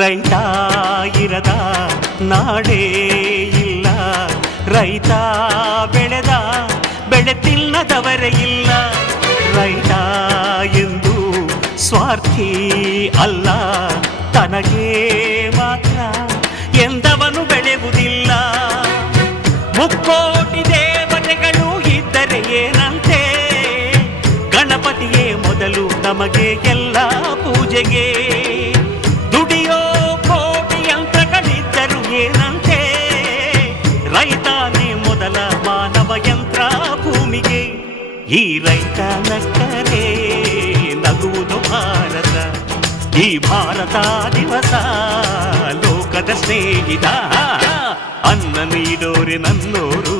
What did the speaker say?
ರೈತ ಇರದ ನಾಡೇ ಇಲ್ಲ, ರೈತ ಬೆಳೆದ ಬೆಳೆ ತಿನ್ನದವರೇ ಇಲ್ಲ. ರೈತ ಎಂದು ಸ್ವಾರ್ಥಿ ಅಲ್ಲ, ತನಗೆ ಮಾತ್ರ ಎಂದವನು ಬೆಳೆಯುವುದಿಲ್ಲ. ಮುಕ್ಕೋಟಿ ದೇವತೆಗಳು ಇದ್ದರೆ ಏನಂತೆ, ಗಣಪತಿಯೇ ಮೊದಲು ನಮಗೆ ಎಲ್ಲ ಪೂಜೆಗೆ. ದುಡಿಯೋ ಕೋಟಿ ಯಂತ್ರಗಳಿದ್ದರು ಏನಂತೆ, ರೈತಾನೇ ಮೊದಲ ಮಾನವ ಯಂತ್ರ ಭೂಮಿಗೆ. ಈ ರೈತ ನಕ್ಕರೆ ನಗುವುದು ಭಾರತ, ಈ ಭಾರತ ದಿವಸ ಲೋಕದ ಸ್ನೇಹಿತ. ಅನ್ನ ನೀಡೋರೆ ನನ್ನೋರು,